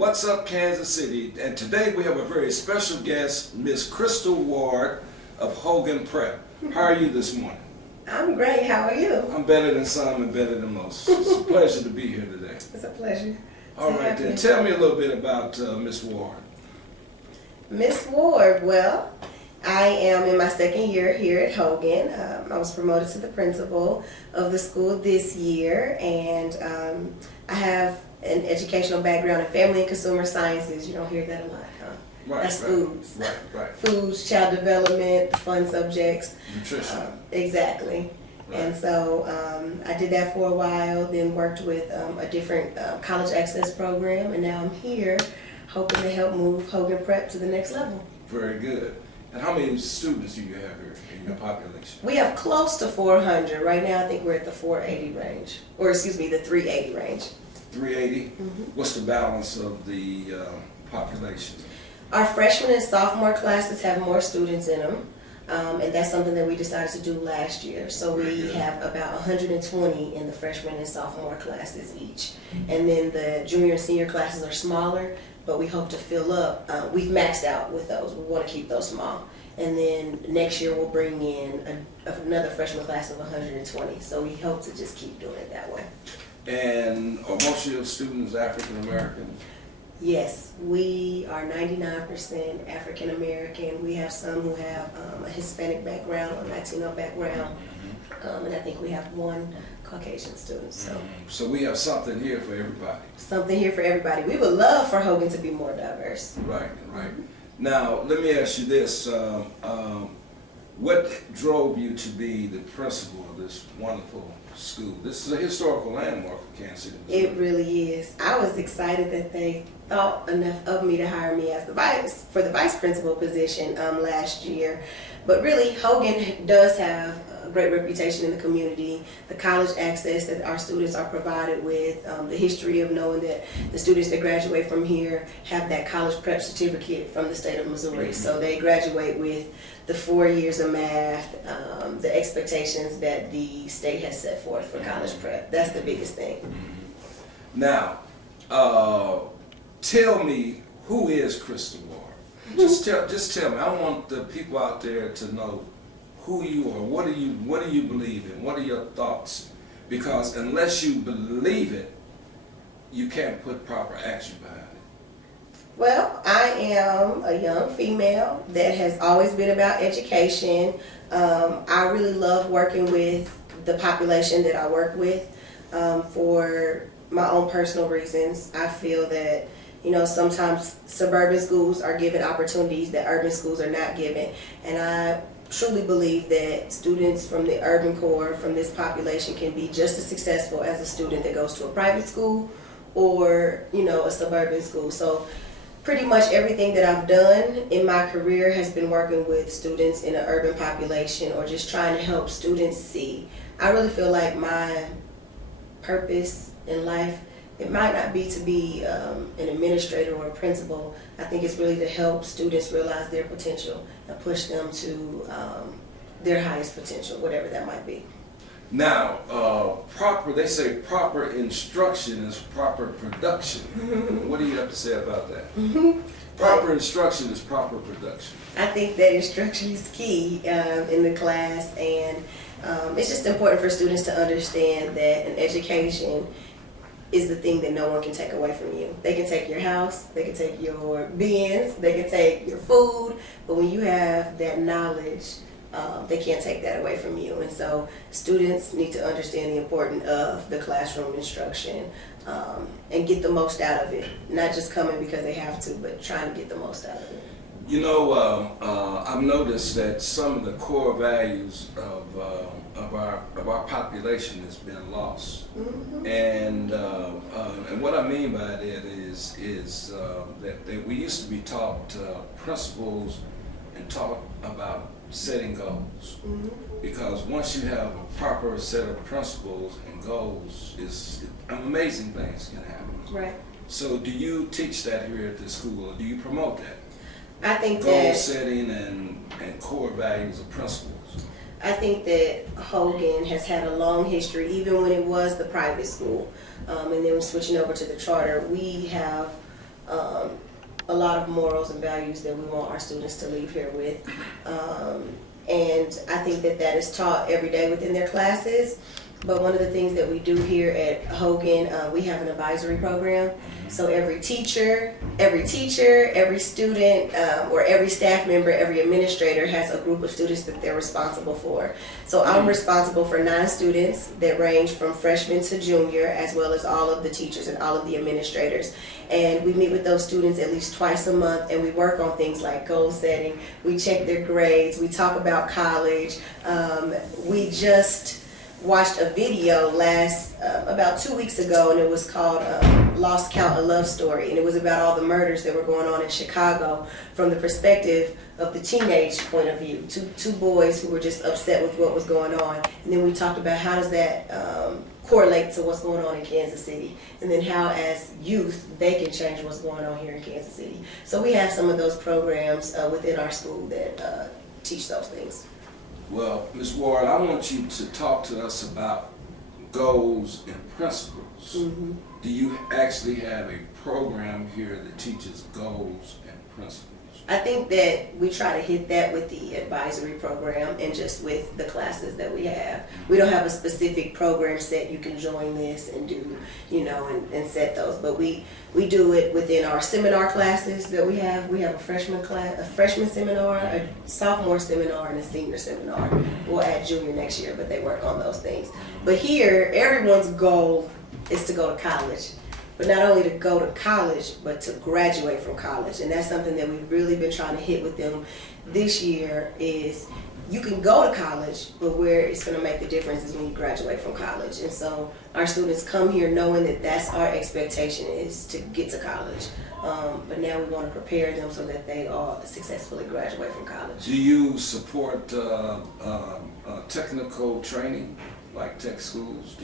What's up, Kansas City? And today we have a very special guest, Miss Crystal Ward of Hogan Prep. How are you this morning? I'm great. How are you? I'm better than some and better than most. It's a pleasure to be here today. It's a pleasure. All right, then tell me a little bit about Miss Ward. Miss Ward, well, I am in my second year here at Hogan. I was promoted to the principal of the school this year, and I have an educational background in family and consumer sciences. You don't hear that a lot, huh? Right, That's right, foods. Right. Foods, child development, fun subjects. Nutrition. Exactly. Right. And so I did that for a while, then worked with a different college access program, and now I'm here hoping to help move Hogan Prep to the next level. Very good. And how many students do you have here in your population? We have close to 400. Right now I think we're at the 480 range, or excuse me, the 380 range. 380? What's the balance of the population? Our freshman and sophomore classes have more students in them, and that's something that we decided to do last year. So we have about 120 in the freshman and sophomore classes each. And then the junior and senior classes are smaller, but we hope to fill up. We've maxed out with those. We want to keep those small. And then next year we'll bring in another freshman class of 120. So we hope to just keep doing it that way. And are most of your students African American? Yes, we are 99% African American. We have some who have a Hispanic background or Latino background, and I think we have one Caucasian student. So we have something here for everybody. Something here for everybody. We would love for Hogan to be more diverse. Right. Now, let me ask you this. What drove you to be the principal of this wonderful school? This is a historical landmark for Kansas City. It really is. I was excited that they thought enough of me to hire me as the vice principal position last year. But really, Hogan does have a great reputation in the community. The college access that our students are provided with, the history of knowing that the students that graduate from here have that college prep certificate from the state of Missouri. So they graduate with the 4 years of math, the expectations that the state has set forth for college prep. That's the biggest thing. Now, tell me, who is Crystal Ward? Just tell me. I want the people out there to know who you are. What do you believe in? What are your thoughts? Because unless you believe it, you can't put proper action behind it. Well, I am a young female that has always been about education. I really love working with the population that I work with for my own personal reasons. I feel that, you know, sometimes suburban schools are given opportunities that urban schools are not given. And I truly believe that students from the urban core, from this population, can be just as successful as a student that goes to a private school or, you know, a suburban school. So pretty much everything that I've done in my career has been working with students in an urban population or just trying to help students see. I really feel like my purpose in life, it might not be to be an administrator or a principal. I think it's really to help students realize their potential and push them to their highest potential, whatever that might be. Now, they say proper instruction is proper production. What do you have to say about that? Proper instruction is proper production. I think that instruction is key in the class, and it's just important for students to understand that an education is the thing that no one can take away from you. They can take your house, they can take your beings, they can take your food, but when you have that knowledge, they can't take that away from you. And so students need to understand the importance of the classroom instruction and get the most out of it. Not just coming because they have to, but trying to get the most out of it. You know, I've noticed that some of the core values of our population has been lost, and what I mean by that is that we used to be taught principles and taught about setting goals, because once you have a proper set of principles and goals, amazing things can happen. Right. So do you teach that here at this school, or do you promote that? I think Goal that setting and core values or principles. I think that Hogan has had a long history, even when it was the private school, and then switching over to the charter. We have a lot of morals and values that we want our students to leave here with. And I think that that is taught every day within their classes. But one of the things that we do here at Hogan, we have an advisory program. So every teacher, every student, or every staff member, every administrator has a group of students that they're responsible for. So I'm responsible for 9 students that range from freshman to junior, as well as all of the teachers and all of the administrators. And we meet with those students at least twice a month, and we work on things like goal setting. We check their grades. We talk about college. We just watched a video about 2 weeks ago, and it was called Lost Count a Love Story, and it was about all the murders that were going on in Chicago from the perspective of the teenage point of view. Two boys who were just upset with what was going on, and then we talked about how does that correlate to what's going on in Kansas City, and then how as youth they can change what's going on here in Kansas City. So we have some of those programs within our school that teach those things. Well, Ms. Ward, I want you to talk to us about goals and principles. Mm-hmm. Do you actually have a program here that teaches goals and principles? I think that we try to hit that with the advisory program and just with the classes that we have. We don't have a specific program set, you can join this and do, and set those. But we do it within our seminar classes that we have. We have a freshman seminar, a sophomore seminar, and a senior seminar. We'll add junior next year, but they work on those things. But here, everyone's goal is to go to college. But not only to go to college, but to graduate from college. And that's something that we've really been trying to hit with them this year is you can go to college, but where it's going to make the difference is when you graduate from college. And so our students come here knowing that that's our expectation is to get to college. But now we want to prepare them so that they all successfully graduate from college. Do you support technical training, like tech schools?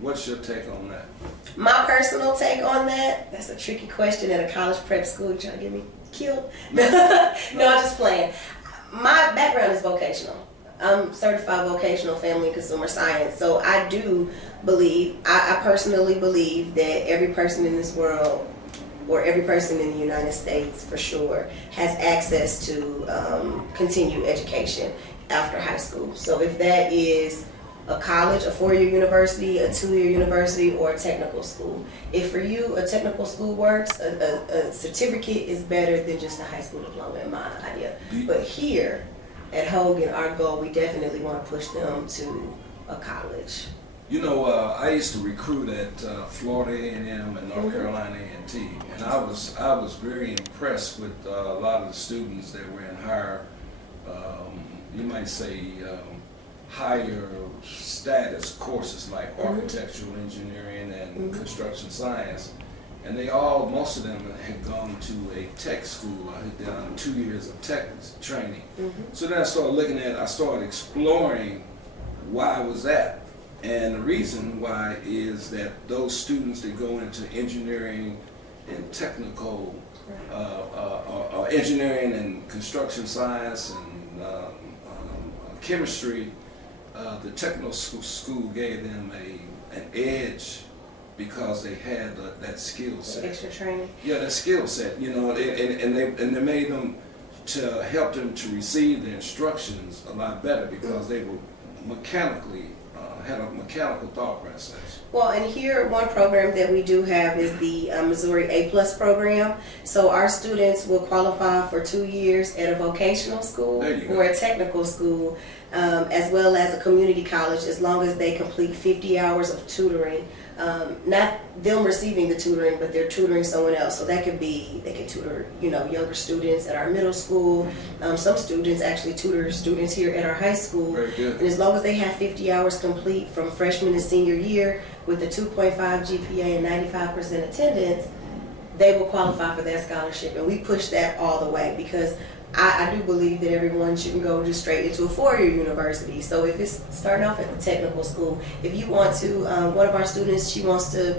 What's your take on that? My personal take on that's a tricky question at a college prep school. You trying to get me killed? No, I'm just playing. My background is vocational. I'm certified vocational family and consumer science. So I do believe, I personally believe that every person in this world, or every person in the United States for sure, has access to continued education after high school. So if that is a college, a 4-year university, a 2-year university, or a technical school. If for you a technical school works, a certificate is better than just a high school diploma in my idea. But here at Hogan, our goal, we definitely want to push them to a college. I used to recruit at Florida A&M and North Carolina A&T, and I was very impressed with a lot of the students that were in higher, you might say, higher status courses like architectural engineering and construction science, and most of them had gone to a tech school. I had done 2 years of tech training. So then I started exploring why was that, and the reason why is that those students that go into engineering and technical, engineering and construction science and chemistry, the technical school gave them an edge because they had that skill set. Extra training. Yeah, that skill set, and they made them to help them to receive the instructions a lot better because they were had a mechanical thought process. Well, and here one program that we do have is the Missouri A+ program. So our students will qualify for 2 years at a vocational school or a technical school, as well as a community college, as long as they complete 50 hours of tutoring. Not them receiving the tutoring, but they're tutoring someone else. So that could be, they can tutor, younger students at our middle school. Some students actually tutor students here at our high school. Very good. And as long as they have 50 hours complete from freshman to senior year with a 2.5 GPA and 95% attendance, they will qualify for that scholarship. And we push that all the way because I do believe that everyone shouldn't go just straight into a 4-year university. So if it's starting off at the technical school, if you want to, one of our students, she wants to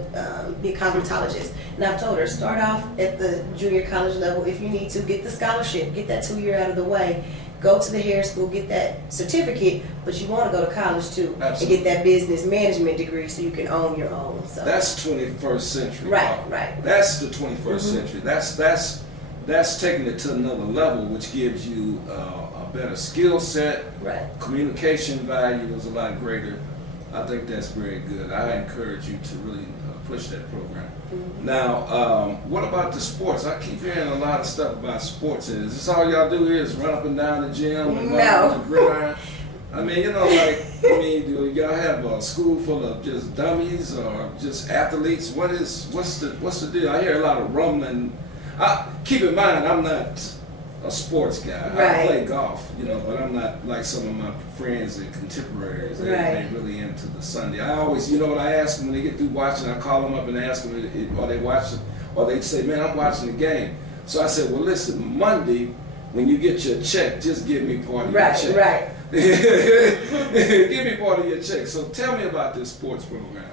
be a cosmetologist. And I've told her, start off at the junior college level. If you need to, get the scholarship, get that 2 year out of the way. go to the hair school, get that certificate, but you want to go to college too. Absolutely. And get that business management degree so you can own your own. So That's 21st century. right. That's the 21st century. That's taking it to another level, which gives you a better skill set. Right. Communication value is a lot greater. I think that's very good. I encourage you to really push that program. Now, what about the sports? I keep hearing a lot of stuff about sports. Is this all y'all do here is run up and down the gym and run on the gridiron? I mean, do y'all have a school full of just dummies or just athletes? What's the deal? I hear a lot of rumbling. Keep in mind, I'm not a sports guy. Right. I play golf, but I'm not like some of my friends and contemporaries. They're really into the Sunday. I always, what I ask them when they get through watching, I call them up and ask them, are they watching? Or they say, man, I'm watching the game. So I said, well, listen, Monday, when you get your check, just give me part of your check. Right. Give me part of your check. So tell me about this sports program here.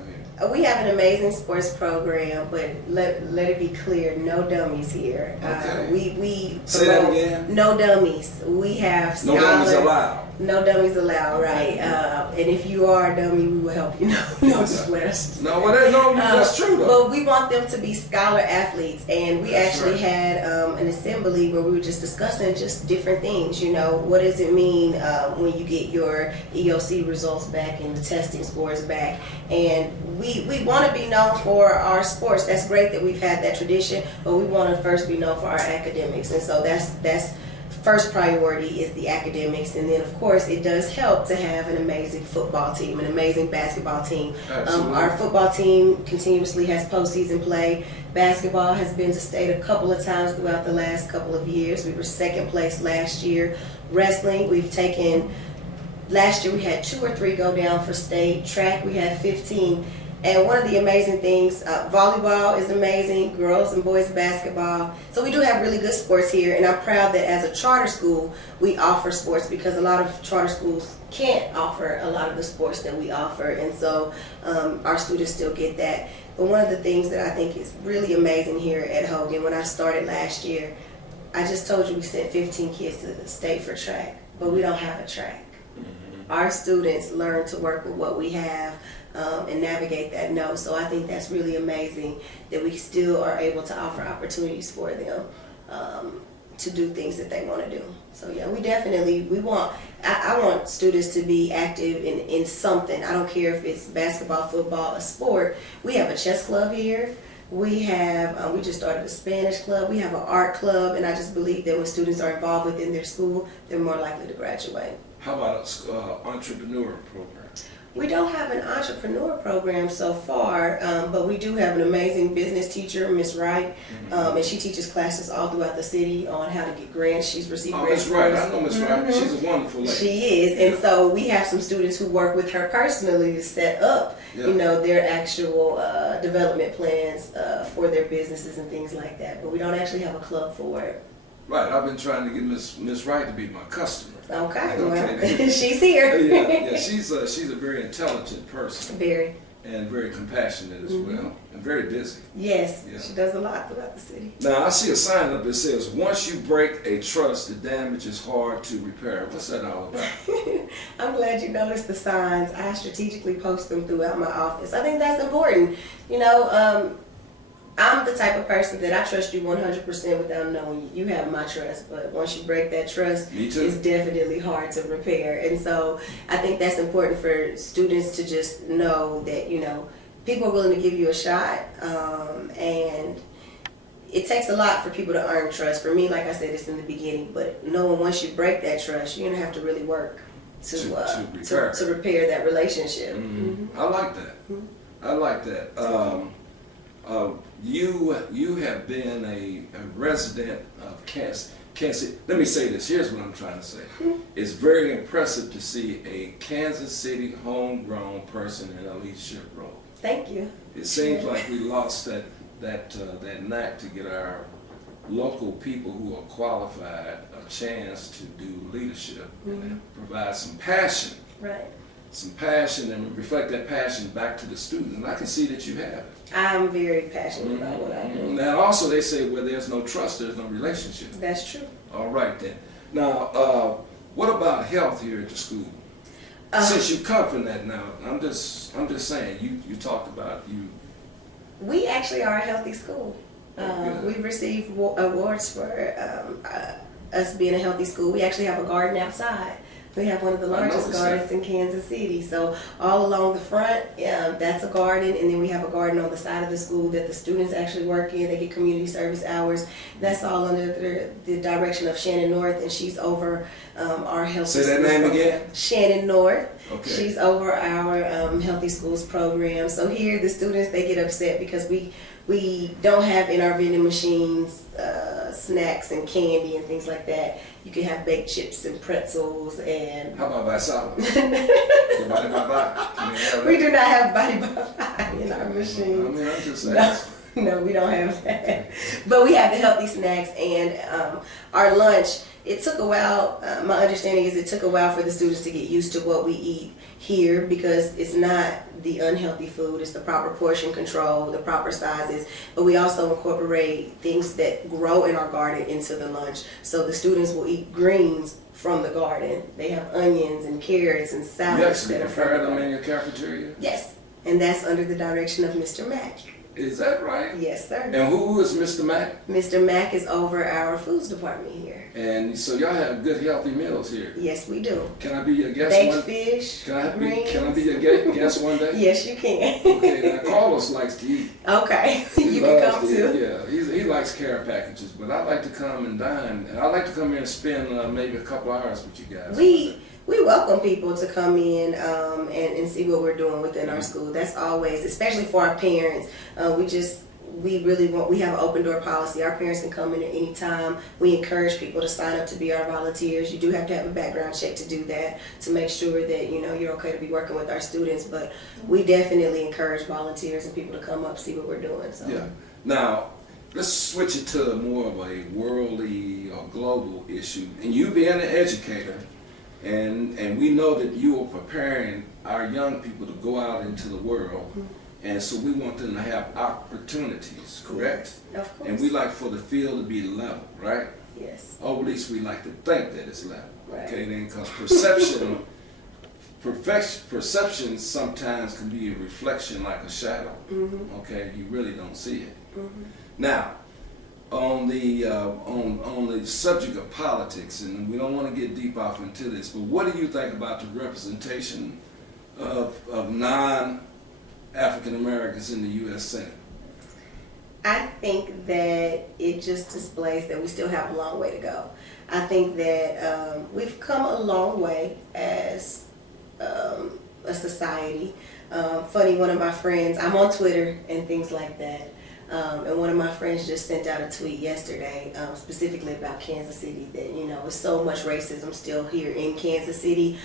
We have an amazing sports program, but let it be clear, no dummies here. Okay. We Say that again. No dummies. We have No dummies allowed. No dummies allowed, right? And if you are a dummy, we will help you. No, just let us. That's true though. But we want them to be scholar athletes, and we actually had an assembly where we were just discussing just different things. What does it mean when you get your EOC results back and the testing scores back? And we want to be known for our sports. That's great that we've had that tradition, but we want to first be known for our academics, and so that's first priority is the academics, and then of course it does help to have an amazing football team, an amazing basketball team. Our football team continuously has postseason play. Basketball has been to state a couple of times throughout the last couple of years. We were second place last year. Wrestling, last year we had 2 or 3 go down for state. Track, we had 15. And one of the amazing things, volleyball is amazing, girls and boys basketball. So we do have really good sports here, and I'm proud that as a charter school, we offer sports because a lot of charter schools can't offer a lot of the sports that we offer, and so our students still get that. But one of the things that I think is really amazing here at Hogan, when I started last year, I just told you we sent 15 kids to the state for track, but we don't have a track. Our students learn to work with what we have and navigate that so I think that's really amazing that we still are able to offer opportunities for them to do things that they want to do. So yeah, I want students to be active in something. I don't care if it's basketball, football, a sport. We have a chess club here. We have, we just started a Spanish club. We have an art club, and I just believe that when students are involved within their school, they're more likely to graduate. How about an entrepreneur program? We don't have an entrepreneur program so far, but we do have an amazing business teacher, Miss Wright, and she teaches classes all throughout the city on how to get grants. She's received grants. Miss Wright, I know Miss Wright. She's a wonderful lady. She is, and so we have some students who work with her personally to set up, their actual development plans for their businesses and things like that. But we don't actually have a club for it. Right, I've been trying to get Miss Wright to be my customer. Okay, well, she's here. Yeah, she's a very intelligent person. Very. And very compassionate as well, and very busy. Yes, she does a lot throughout the city. Now, I see a sign up that says, once you break a trust, the damage is hard to repair. What's that all about? I'm glad you noticed the signs. I strategically post them throughout my office. I think that's important. I'm the type of person that I trust you 100% without knowing you have my trust. But once you break that trust, it's definitely hard to repair. And so I think that's important for students to just know that, people are willing to give you a shot. And it takes a lot for people to earn trust. For me, like I said, it's in the beginning. But knowing once you break that trust, you're going to have to really work to repair that relationship. I like that. I like that. You have been a resident of Kansas City. Let me say this. Here's what I'm trying to say. It's very impressive to see a Kansas City homegrown person in a leadership role. Thank you. It seems like we lost that knack to get our local people who are qualified a chance to do leadership and provide some passion. Right. Some passion and reflect that passion back to the student. And I can see that you have it. I'm very passionate about what I do. Now also they say where there's no trust, there's no relationship. That's true. All right then. Now, What about health here at the school? Since you've come from that now, I'm just saying, you talked about you. We actually are a healthy school. We've received awards for us being a healthy school. We actually have a garden outside. We have one of the largest gardens in Kansas City. So all along the front, that's a garden, and then we have a garden on the side of the school that the students actually work in. They get community service hours. That's all under the direction of Shannon North, and she's over our healthy schools. Say that name again? Shannon North. Okay. She's over our healthy schools program. So here, the students, they get upset because we don't have in our vending machines snacks and candy and things like that. You can have baked chips and pretzels and... How about by salad? Body by body? We do not have body by body in our machines. I mean, I'm just saying. No, we don't have that. But we have the healthy snacks and our lunch. It took a while, my understanding is it took a while for the students to get used to what we eat here because it's not the unhealthy food, it's the proper portion control, the proper sizes, but we also incorporate things that grow in our garden into the lunch. So the students will eat greens from the garden. They have onions and carrots and salads. You actually prepare them in your cafeteria? Yes, and that's under the direction of Mr. Mack. Is that right? Yes, sir. And who is Mr. Mack? Mr. Mack is over our foods department here. And so y'all have good healthy meals here. Yes, we do. Can I be your guest Baked fish, greens. Can I be your guest one day? Yes, you can. Okay, now Carlos likes to eat. Okay, He you can loves come to too. eat. Yeah, he likes care packages, but I like to come and dine. And I like to come here and spend maybe a couple hours with you guys. We welcome people to come in and see what we're doing within our school. That's always, especially for our parents. We have an open door policy. Our parents can come in at any time. We encourage people to sign up to be our volunteers. You do have to have a background check to do that, to make sure that you're okay to be working with our students. But we definitely encourage volunteers and people to come up, see what we're doing. So. Yeah. Now, let's switch it to more of a worldly or global issue. And you being an educator, and we know that you are preparing our young people to go out into the world. Mm-hmm. And so we want them to have opportunities, correct? Of course. And we like for the field to be level, right? Yes. Or at least we like to think that it's level. Right. Okay, then because perception sometimes can be a reflection like a shadow. Mm-hmm. Okay, you really don't see it. Mm-hmm. Now, on the subject of politics, and we don't want to get deep off into this, but what do you think about the representation of non-African Americans in the U.S. Senate? I think that it just displays that we still have a long way to go. I think that we've come a long way as a society. Funny, one of my friends, I'm on Twitter and things like that, and one of my friends just sent out a tweet yesterday specifically about Kansas City that, there's so much racism still here in Kansas City,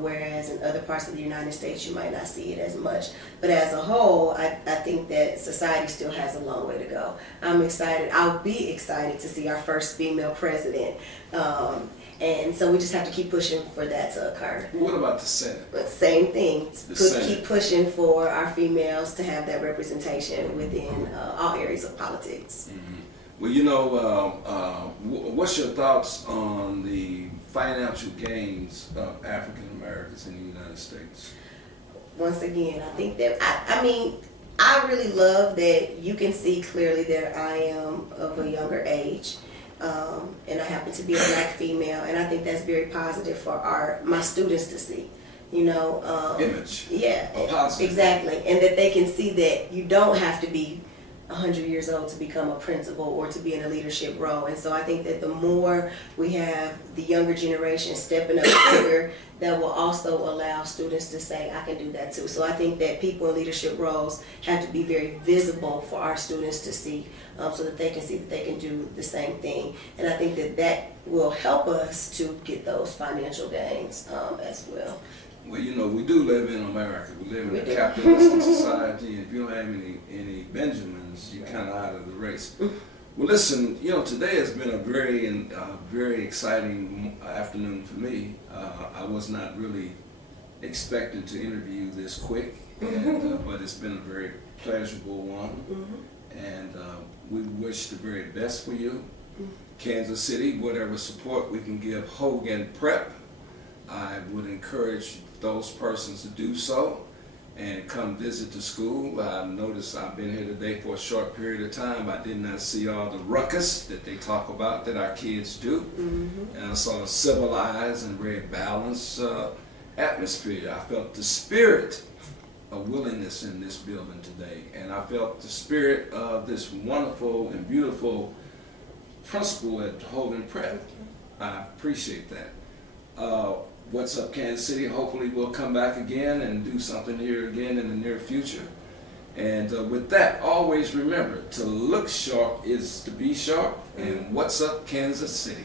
whereas in other parts of the United States you might not see it as much. But as a whole, I think that society still has a long way to go. I'm excited. I'll be excited to see our first female president. And so we just have to keep pushing for that to occur. What about the Senate? But same thing. Senate. Keep pushing for our females to have that representation within all areas of politics. Mm-hmm. Well, what's your thoughts on the financial gains of African Americans in the United States? Once again, I think that, I really love that you can see clearly that I am of a younger age. And I happen to be a black female, and I think that's very positive for my students to see, image. Yeah, positive. exactly, and that they can see that you don't have to be 100 years old to become a principal or to be in a leadership role. And so I think that the more we have the younger generation stepping up bigger, that will also allow students to say, I can do that too. So I think that people in leadership roles have to be very visible for our students to see, so that they can see that they can do the same thing. And I think that will help us to get those financial gains as well. Well, we do live in America. We live in a capitalistic society, and if you don't have any Benjamins, you're kind of out of the race. Well, listen, today has been a very exciting afternoon for me. I was not really expecting to interview this quick, but it's been a very pleasurable one, and we wish the very best for you. Kansas City, whatever support we can give Hogan Prep, I would encourage those persons to do so and come visit the school. I noticed I've been here today for a short period of time. I did not see all the ruckus that they talk about that our kids do. And I saw a civilized and very balanced atmosphere. I felt the spirit of willingness in this building today, and I felt the spirit of this wonderful and beautiful principal at Hogan Prep. I appreciate that. What's up, Kansas City? Hopefully we'll come back again and do something here again in the near future. And with that, always remember, to look sharp is to be sharp. And what's up, Kansas City?